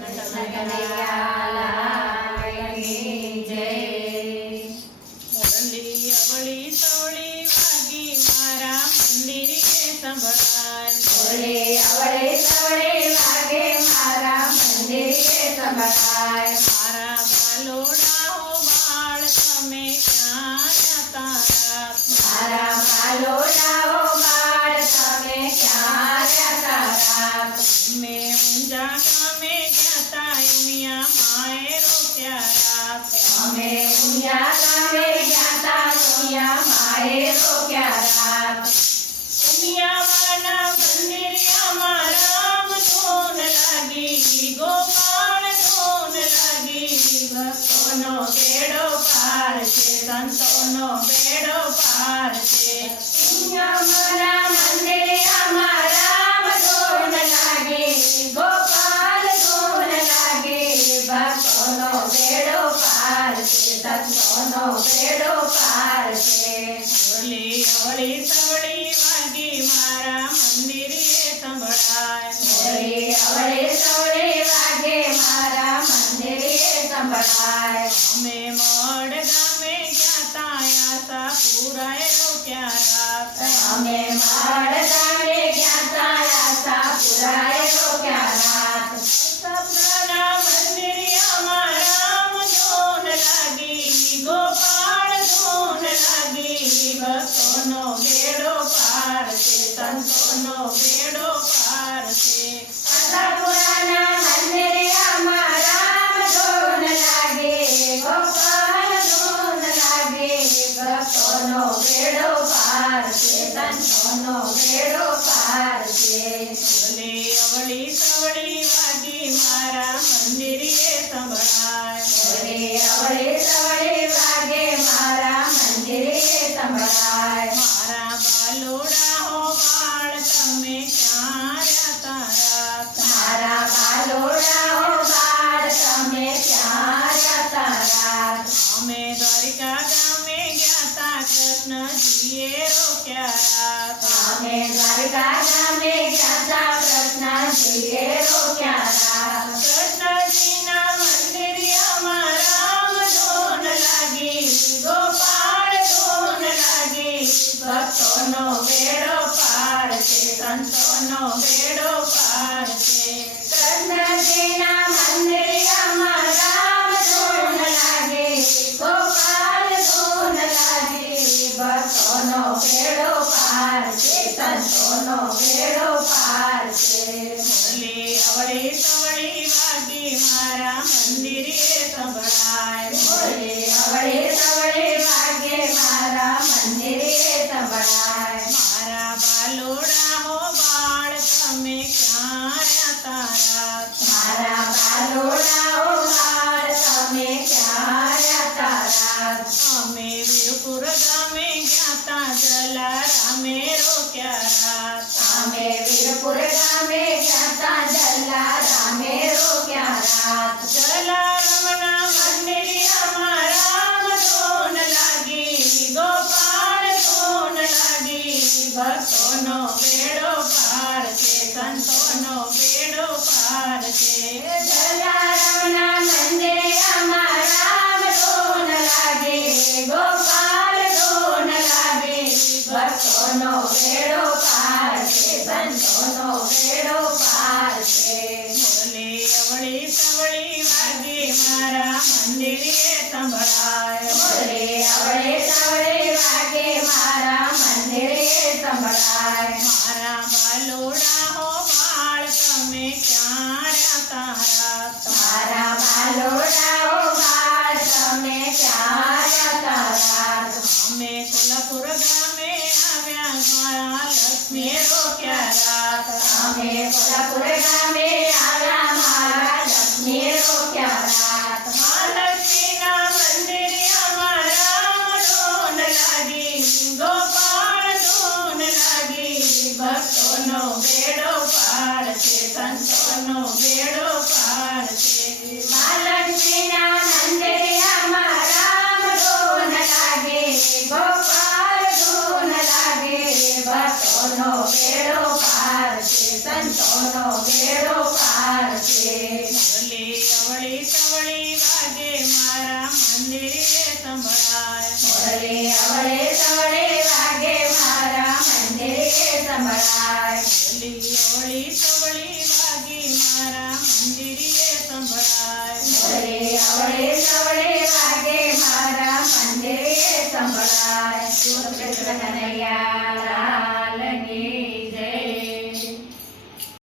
કૃષ્ણ કનૈયા લાલની જય. મુરલી અવળી સવળી વાગી મારા મંદિરે સંભળાય. મુરલી અવળી સવળી વાગે મારા મંદિરે સંભળાય. મારા બાલોડા હો બાળ તમે ક્યાં જતા રાત. મારા બાલોડાઓ બાળ તમે ક્યાં રહેતા રાત. અમે ઊંઝા ગામે જતા ઉમિયા માએ રોક્યા રાત. અમે ઊંઝા ગામે ગયા તા સોયા માએ રોક્યા રાત. ઉમિયા માના મંદિરે અમારા ધૂન લાગી ગોપાળ ધૂન લાગી. ભક્તોનો બેડો પાર છે સંતોનો બેડો પાર છે. અમારા મંદિરે અમારા ધૂન લાગે ગોપાલ ધૂન લાગે. ભક્તોનો બેડો પાર છે સંતોનો બેડો પાર છે. મુરલી અવળી સવળી વાગી મારા મંદિરે સંભળાય. મુરલી અવળી સવળી વાગે મારા મંદિરે સંભળાય. અમે મઢ ગામે ગયા તા આશાપુરાએ રોક્યા રાત. અમે માળ ગામે ગયા તા આશાપુરાએ રોક્યા રાત. સપનાના મંદિરે અમારા ધૂન લાગી ગોપાળ ધૂન લાગી. ભક્તોનો બેડો પાર છે સંતોનો બેડો પાર છે. આશાપુરાના મંદિરે અમારા ધૂન લાગે ગોપાલ ધૂન લાગે. ભક્તોનો બેડો પાર છે સંતોનો બેડો પાર છે. મુરલી અવળી સવળી વાગી મારા મંદિરે સંભળાય. મુરલી અવળી સવળી વાગે મારા મંદિરે સંભળાય. મારા બાલોડા હો બાળ તમે ક્યાં રહેતા રાત. મારા બાલોડાઓ બાળ તમે ક્યાં રહેતા રાત. અમે દ્વારિકા ગામે ગયા તા કૃષ્ણજીએ રોક્યા રાત. અમે દ્વારકા ગામે ગયા તા કૃષ્ણજીએ રોક્યા રાત. કૃષ્ણજીના મંદિરે અમારા ધૂન લાગી ગોપાળ ધૂન લાગી. ભક્તોનો બેડો પાર છે સંતોનો બેડો પાર છે. કૃષ્ણજીના મંદિરે અમારા ધૂન લાગે ગોપાલ ધૂન લાગે. ભક્તોનો બેડો પાર છે સંતોનો બેડો પાર છે. મુરલી અવળી સવળી વાગી મારા મંદિરે સંભળાય. મુરલી અવળી સવળી વાગે મારા મંદિરે સંભળાય. મારા બાલોડા હો બાળ તમે ક્યાં રહેતા રાત. મારા બાલોડાઓ બાળ તમે ક્યાં રહેતા રાત. અમે વીરપુર ગામે ગયા તા જલારામે રોક્યા રાત. અમે વીરપુર ગામે ગયા તા જલારામે રોક્યા રાત. જલારામના મંદિરે અમારા ધૂન લાગી ગોપાળ ધૂન લાગી. ભક્તોનો બેડો પાર છે સંતોનો બેડો પાર છે. જલારામના મંદિરે અમારા ધૂન લાગે ગોપાલ ધૂન લાગે. ભક્તોનો બેડો પાર છે સંતોનો બેડો પાર છે. મુરલી અવળી સવળી વાગી મારા મંદિરે સંભળાય. મુરલી અવળી સવળી વાગે મારા મંદિરે સંભળાય. મારા બાલોડા હો બાળ તમે ક્યાં રહેતા રાત. મારા બાલોડાઓ બાળ તમે ક્યાં રહેતા રાત. અમે કોલ્હાપુર ગામે આવ્યા મારા લક્ષ્મીએ રોક્યા રાત. અમે કોલ્હાપુર ગામે આવ્યા મારા લક્ષ્મીએ રોક્યા રાત. મહાલક્ષ્મીના મંદિરે અમારા ધૂન લાગી ગોપાળ ધૂન લાગી. ભક્તોનો બેડો પાર છે સંતોનો બેડો પાર છે. મહાલક્ષ્મીના મંદિરે અમારા ધૂન લાગે ગોપાલ ધૂન લાગે. ભક્તોનો બેડો પાર છે સંતોનો બેડો પાર છે. મુરલી અવળી સવળી વાગે મારા મંદિરે સંભળાય. મુરલી અવળે સવળે વાગે મારા મંદિરે સંભળાય. મુરલી અવળી સવળી વાગે મારા મંદિરે સંભળાય. મુરલી અવળે સવળે વાગે મારા